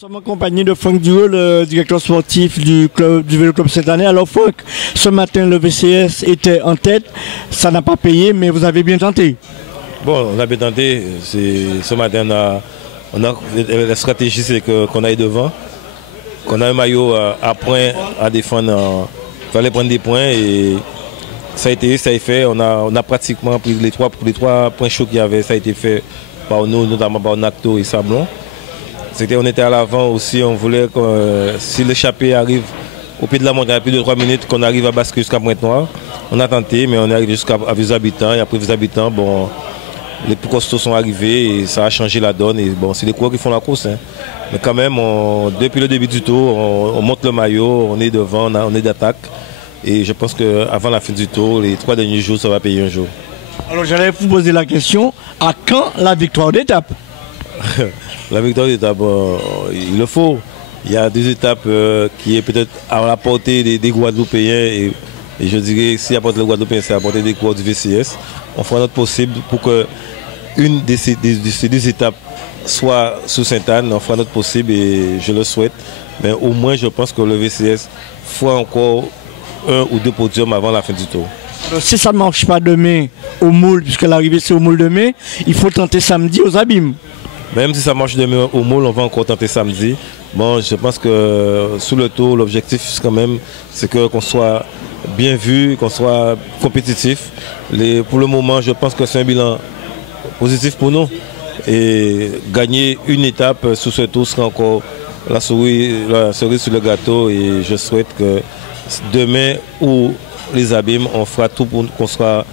Nous sommes accompagnés de Franck Dureau, le directeur sportif du Vélo Club Saint-Ané. Alors Franck, ce matin le VCS était en tête, ça n'a pas payé, mais vous avez bien tenté. Bon, on a bien tenté. Ce matin, la stratégie, c'est qu'on aille devant, qu'on a un maillot à points à défendre. Il fallait prendre des points et ça a été fait. On a pratiquement pris les trois points chauds qu'il y avait. Ça a été fait par nous, notamment par Nacto et Sablon. On était à l'avant aussi, on voulait que si l'échappée arrive au pied de la montagne, à plus de 3 minutes, qu'on arrive à basculer jusqu'à Pointe-Noire. On a tenté, mais on est arrivé jusqu'à Vieux-Habitants. Et après Vieux-Habitants, bon, les plus costauds sont arrivés et ça a changé la donne. Et bon, c'est les coureurs qui font la course. Hein. Mais quand même, depuis le début du tour, on monte le maillot, on est devant, on est d'attaque. Et je pense qu'avant la fin du tour, les 3 derniers jours, ça va payer un jour. Alors j'allais vous poser la question, à quand la victoire d'étape? La victoire d'étape, il le faut. Il y a des étapes qui est peut-être à la portée des Guadeloupéens et je dirais si à portée des Guadeloupéens, c'est à portée des coureurs du VCS. On fera notre possible pour que une de ces deux étapes soit sous Sainte-Anne. On fera notre possible et je le souhaite. Mais au moins, je pense que le VCS fera encore 1 ou 2 podiums avant la fin du tour. Alors, si ça ne marche pas demain au moule, puisque l'arrivée c'est au moule demain, il faut tenter samedi aux Abîmes. Même si ça marche demain au moule, on va encore tenter samedi. Bon, je pense que sous le tour, l'objectif quand même, c'est qu'on soit bien vu, qu'on soit compétitif. Pour le moment, je pense que c'est un bilan positif pour nous. Et gagner une étape sous ce tour sera encore la cerise sur le gâteau. Et je souhaite que demain ou les Abîmes, on fera tout pour qu'on soit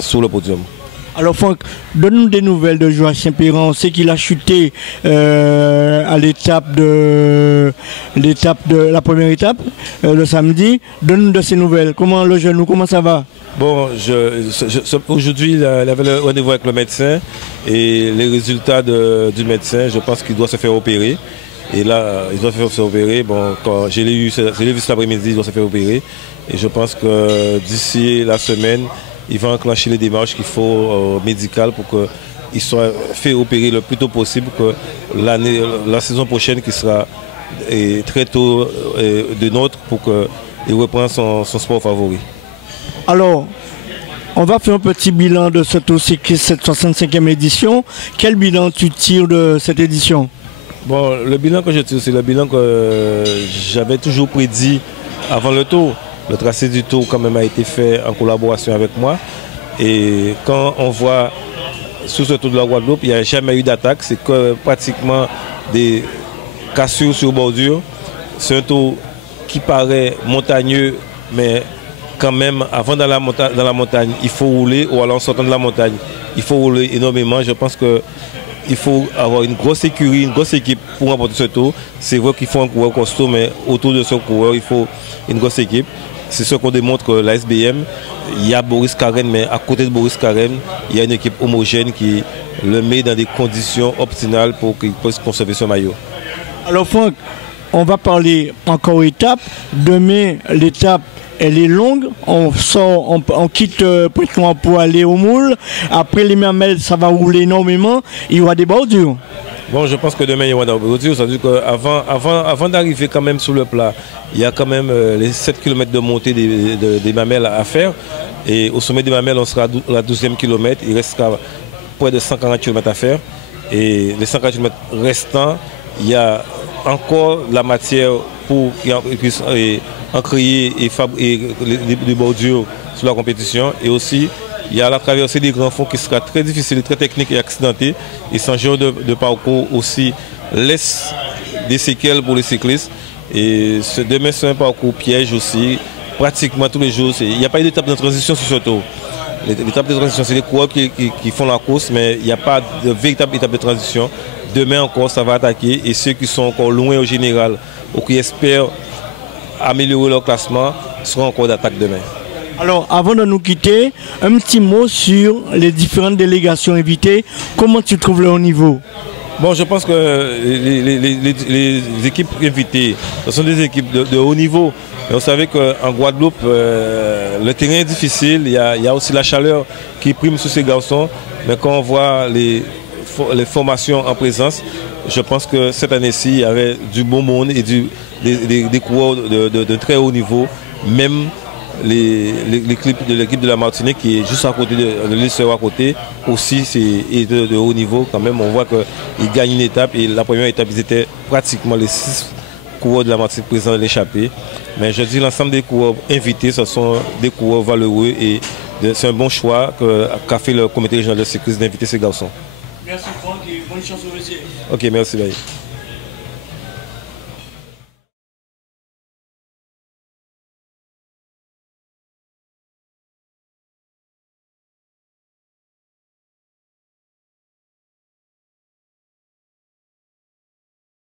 sur le podium. Alors Franck, donne-nous des nouvelles de Joachim Perrin. On sait qu'il a chuté à l'étape de la première étape, le samedi. Donne-nous de ces nouvelles. Comment le genou, comment ça va? Bon, aujourd'hui, il avait le rendez-vous avec le médecin et les résultats du médecin, je pense qu'il doit se faire opérer. Et là, il doit se faire opérer. Bon, quand je l'ai vu cet après-midi, il doit se faire opérer. Et je pense que d'ici la semaine, il va enclencher les démarches qu'il faut médicales pour qu'il soit fait opérer le plus tôt possible que la saison prochaine qui sera très tôt de nôtre pour qu'il reprenne son sport favori. Alors, on va faire un petit bilan de cette 65e édition. Quel bilan tu tires de cette édition? Bon, le bilan que je tire, c'est le bilan que j'avais toujours prédit avant le tour. Le tracé du tour quand même a été fait en collaboration avec moi. Et quand on voit sous ce tour de la Guadeloupe, il n'y a jamais eu d'attaque. C'est que pratiquement des cassures sur bordure. C'est un tour qui paraît montagneux, mais quand même, avant dans la montagne, il faut rouler, ou alors en sortant de la montagne, il faut rouler énormément. Je pense qu'il faut avoir une grosse écurie, une grosse équipe pour remporter ce tour. C'est vrai qu'il faut un coureur costaud, mais autour de ce coureur, il faut une grosse équipe. C'est ce qu'on démontre que la SBM, il y a Boris Karen, mais à côté de Boris Karen, il y a une équipe homogène qui le met dans des conditions optimales pour qu'il puisse conserver ce maillot. Alors Franck, on va parler encore étape. Demain, l'étape, elle est longue. On quitte Pointe-Noire pour aller au moule. Après les Mamelles, ça va rouler énormément. Il y aura des bordures. Bon, je pense que demain, il y aura des bordures. Ça veut dire qu'avant d'arriver quand même sur le plat, il y a quand même les 7 km de montée des Mamelles à faire. Et au sommet des Mamelles, on sera à la 12e kilomètre. Il restera près de 140 km à faire. Et les 140 km restants, il y a encore la matière pour qu'ils puissent encrayer et des bordures sur la compétition. Et aussi, il y a la traversée des grands fonds qui sera très difficile, très technique et accidentée. Et ce genre de parcours aussi laisse des séquelles pour les cyclistes. Et demain, c'est un parcours piège aussi. Pratiquement tous les jours, il n'y a pas eu d'étape de transition sur ce tour. L'étape de transition, c'est les coureurs qui font la course, mais il n'y a pas de véritable étape de transition. Demain encore, ça va attaquer. Et ceux qui sont encore loin au général ou qui espèrent améliorer leur classement seront encore d'attaque demain. Alors, avant de nous quitter, un petit mot sur les différentes délégations invitées. Comment tu trouves leur niveau? Bon, je pense que les équipes invitées, ce sont des équipes de haut niveau. Mais vous savez qu'en Guadeloupe, le terrain est difficile. Il y a aussi la chaleur qui prime sur ces garçons. Mais quand on voit les formations en présence, je pense que cette année-ci, il y avait du bon monde et des coureurs de très haut niveau, même l'équipe de la Martinique qui est juste à côté de l'île à côté aussi est de haut niveau quand même. On voit qu'ils gagnent une étape et la première étape ils étaient pratiquement les 6 coureurs de la Martinique présents à l'échappée. Mais je dis l'ensemble des coureurs invités, ce sont des coureurs valeureux et c'est un bon choix qu'a fait le comité régional de cyclisme d'inviter ces garçons. Merci Franck et bonne chance au monsieur. Ok, merci. Bye.